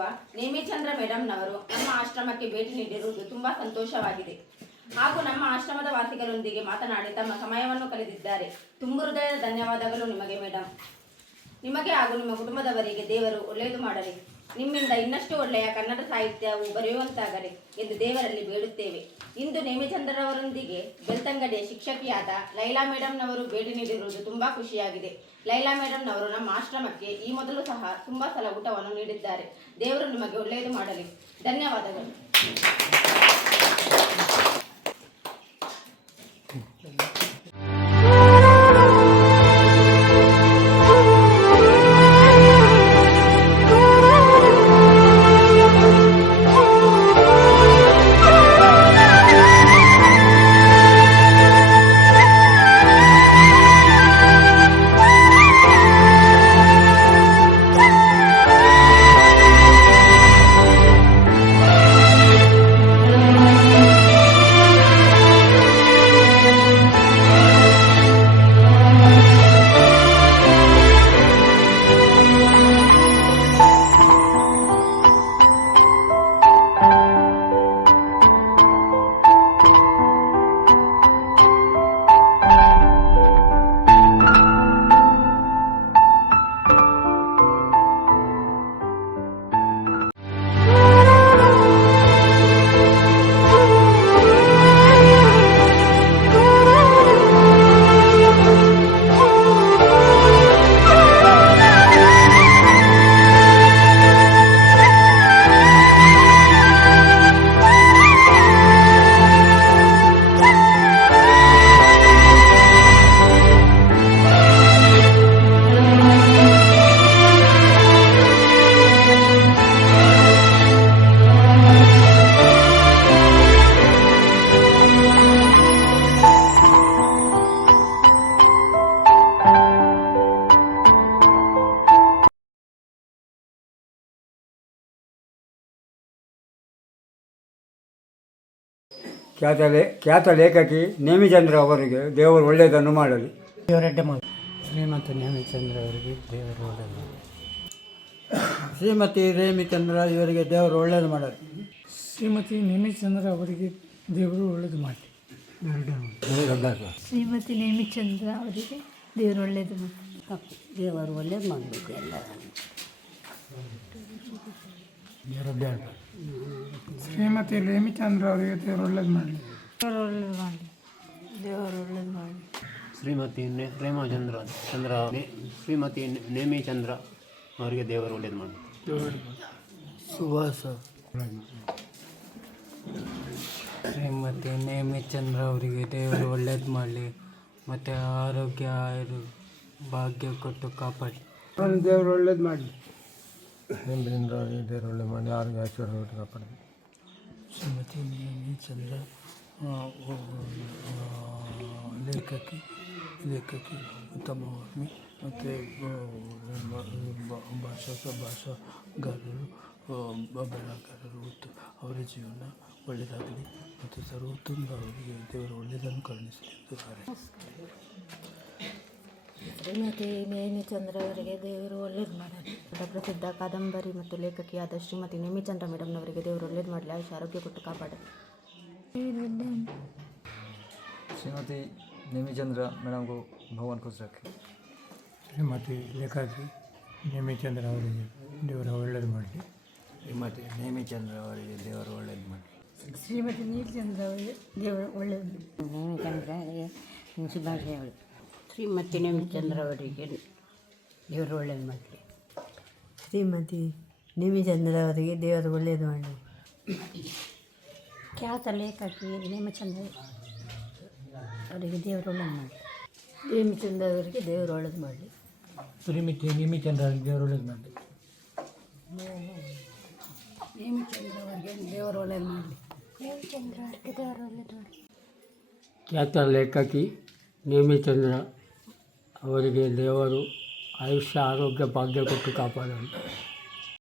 ಆಗಿರುವ ನೇಮಿಚಂದ್ರ ಮೇಡಂನವರು ನಮ್ಮ ಆಶ್ರಮಕ್ಕೆ ಭೇಟಿ ನೀಡಿರುವುದು ತುಂಬಾ ಸಂತೋಷವಾಗಿದೆ. ಹಾಗೂ ನಮ್ಮ ಆಶ್ರಮದ ವಾಸಿಗಳೊಂದಿಗೆ ಮಾತನಾಡಿ ತಮ್ಮ ಸಮಯವನ್ನು ಕಳೆದಿದ್ದಾರೆ. ತುಂಬ ಹೃದಯದ ಧನ್ಯವಾದಗಳು ನಿಮಗೆ ಮೇಡಂ. ನಿಮಗೆ ಹಾಗೂ ನಿಮ್ಮ ಕುಟುಂಬದವರಿಗೆ ದೇವರು ಒಳ್ಳೆಯದು ಮಾಡಲಿ. ನಿಮ್ಮಿಂದ ಇನ್ನಷ್ಟು ಒಳ್ಳೆಯ ಕನ್ನಡ ಸಾಹಿತ್ಯವು ಬರೆಯುವಂತಾಗಲಿ ಎಂದು ದೇವರಲ್ಲಿ ಬೇಡುತ್ತೇವೆ. ಇಂದು ನೇಮಿಚಂದ್ರರವರೊಂದಿಗೆ ಬೆಳ್ತಂಗಡಿಯ ಶಿಕ್ಷಕಿಯಾದ ಲೈಲಾ ಮೇಡಂನವರು ಭೇಟಿ ನೀಡಿರುವುದು ತುಂಬಾ ಖುಷಿಯಾಗಿದೆ. ಲೈಲಾ ಮೇಡಂನವರು ನಮ್ಮ ಆಶ್ರಮಕ್ಕೆ ಈ ಮೊದಲು ಸಹ ತುಂಬಾ ಸಲ ಊಟವನ್ನು ನೀಡಿದ್ದಾರೆ. ದೇವರು ನಿಮಗೆ ಒಳ್ಳೆಯದು ಮಾಡಲಿ. ಧನ್ಯವಾದಗಳು. ಖ್ಯಾತ ಲೇಖಕಿ ನೇಮಿಚಂದ್ರ ಅವರಿಗೆ ದೇವರು ಒಳ್ಳೆಯದನ್ನು ಮಾಡಲಿ. ಶ್ರೀಮತಿ ನೇಮಿಚಂದ್ರ ಅವರಿಗೆ ದೇವರು ಒಳ್ಳೆಯದು ಮಾಡಲಿ. ಶ್ರೀಮತಿ ನೇಮಿಚಂದ್ರ ಇವರಿಗೆ ದೇವರು ಒಳ್ಳೆಯದು ಮಾಡಲಿ. ಶ್ರೀಮತಿ ನೇಮಿಚಂದ್ರ ಅವರಿಗೆ ದೇವರು ಒಳ್ಳೆಯದು ಮಾಡಲಿ. ಶ್ರೀಮತಿ ನೇಮಿಚಂದ್ರ ಅವರಿಗೆ ದೇವರು ಒಳ್ಳೆಯದು ಮಾಡಲಿ. ದೇವರು ಒಳ್ಳೇದು ಮಾಡಬೇಕು ಎಲ್ಲರೂ. ಶ್ರೀಮತಿ ನೇಮಿಚಂದ್ರ ಅವರಿಗೆ ದೇವರು ಒಳ್ಳೆಯದು ಮಾಡಲಿ. ದೇವರು ಒಳ್ಳೆಯದು ಮಾಡಲಿ. ಶ್ರೀಮತಿ ಶ್ರೀಮತಿ ನೇಮಿಚಂದ್ರ ಅವರಿಗೆ ದೇವರು ಒಳ್ಳೆಯದು ಮಾಡಲಿ. ಸುವಾಸ ಶ್ರೀಮತಿ ನೇಮಿಚಂದ್ರ ಅವರಿಗೆ ದೇವರು ಒಳ್ಳೇದು ಮಾಡಲಿ. ಮತ್ತು ಆರೋಗ್ಯ ಭಾಗ್ಯ ಕೊಟ್ಟು ಕಾಪಾಡಿ. ದೇವರು ಒಳ್ಳೇದು ಮಾಡಲಿ. ನೇಮಿಚಂದ್ರ ಅವರಿಗೆ ದೇವರು ಒಳ್ಳೆಯದು ಮಾಡಿ ಆರೋಗ್ಯ ಐಶ್ವರ್ಯ ಕೊಟ್ಟು ಕಾಪಾಡಿ. ಶ್ರೀಮತಿ ನೇಮಿಚಂದ್ರ ಲೇಖಕಿ ಉತ್ತಮವಾಗ್ಮಿ ಮತ್ತು ಭಾಷಾಗಾರರು ಬರಹಗಾರರು ಅವರ ಜೀವನ ಒಳ್ಳೆಯದಾಗಲಿ ಮತ್ತು ಸರ್ವೋತ್ತಮ ಅವರಿಗೆ ದೇವರು ಒಳ್ಳೆಯದನ್ನು ಕರುಣಿಸಲಿ ಎಂದು ಶ್ರೀಮತಿ ನೇಮಿಚಂದ್ರ ಅವರಿಗೆ ದೇವರು ಒಳ್ಳೇದು ಮಾಡಲಿ. ಪ್ರಸಿದ್ಧ ಕಾದಂಬರಿ ಮತ್ತು ಲೇಖಕಿಯಾದ ಶ್ರೀಮತಿ ನೇಮಿಚಂದ್ರ ಮೇಡಮ್ನವರಿಗೆ ದೇವರು ಒಳ್ಳೇದು ಮಾಡಲಿ. ಆಯುಷ್ಯ ಆರೋಗ್ಯ ಕೊಟ್ಟು ಕಾಪಾಡಲಿ. ಶ್ರೀಮತಿ ನೇಮಿಚಂದ್ರ ಮೇಡಮ್ಗೂ ಭಗವಾನ್ ಖುಷಿ ರಖೆ. ಶ್ರೀಮತಿ ಲೇಖಕಿ ನೇಮಿಚಂದ್ರ ಅವರಿಗೆ ದೇವರು ಒಳ್ಳೇದು ಮಾಡಲಿ. ಶ್ರೀಮತಿ ನೇಮಿಚಂದ್ರ ಅವರಿಗೆ ದೇವರು ಒಳ್ಳೇದು ಮಾಡಲಿ. ಶ್ರೀಮತಿ ನೇಮಿಚಂದ್ರ ಅವರಿಗೆ ದೇವರು ಒಳ್ಳೇದು. ನೇಮಿಚಂದ್ರ ಶುಭಾಶಯ. ಶ್ರೀಮತಿ ನೇಮಿಚಂದ್ರ ಅವರಿಗೆ ದೇವರು ಒಳ್ಳೇದು ಮಾಡಲಿ. ಶ್ರೀಮತಿ ನೇಮಿಚಂದ್ರ ಅವರಿಗೆ ದೇವರು ಒಳ್ಳೇದು ಮಾಡಲಿ. ಖ್ಯಾತ ಲೇಖಕಿ ನೇಮಿಚಂದ್ರ ಅವರಿಗೆ ದೇವರು ಒಳ್ಳೇದು ಮಾಡಲಿ. ನೇಮಿಚಂದ್ರ ಅವರಿಗೆ ದೇವರು ಒಳ್ಳೇದು ಮಾಡಲಿ. ಶ್ರೀಮತಿ ನೇಮಿಚಂದ್ರ ಅವರಿಗೆ ದೇವರು ಒಳ್ಳೇದು ಮಾಡಲಿ. ನೇಮಿಚಂದ್ರ ಅವರಿಗೆ ದೇವರು ಒಳ್ಳೇದು ಮಾಡಲಿ. ನೇಮಿಚಂದ್ರ ಅವರಿಗೆ ದೇವರು ಒಳ್ಳೇದು ಮಾಡಲಿ. ಖ್ಯಾತ ಲೇಖಕಿ ನೇಮಿಚಂದ್ರ ಅವರಿಗೆ ದೇವರು ಆಯುಷ್ಯ ಆರೋಗ್ಯ ಭಾಗ್ಯ ಕೊಟ್ಟು ಕಾಪಾಡಲಿ.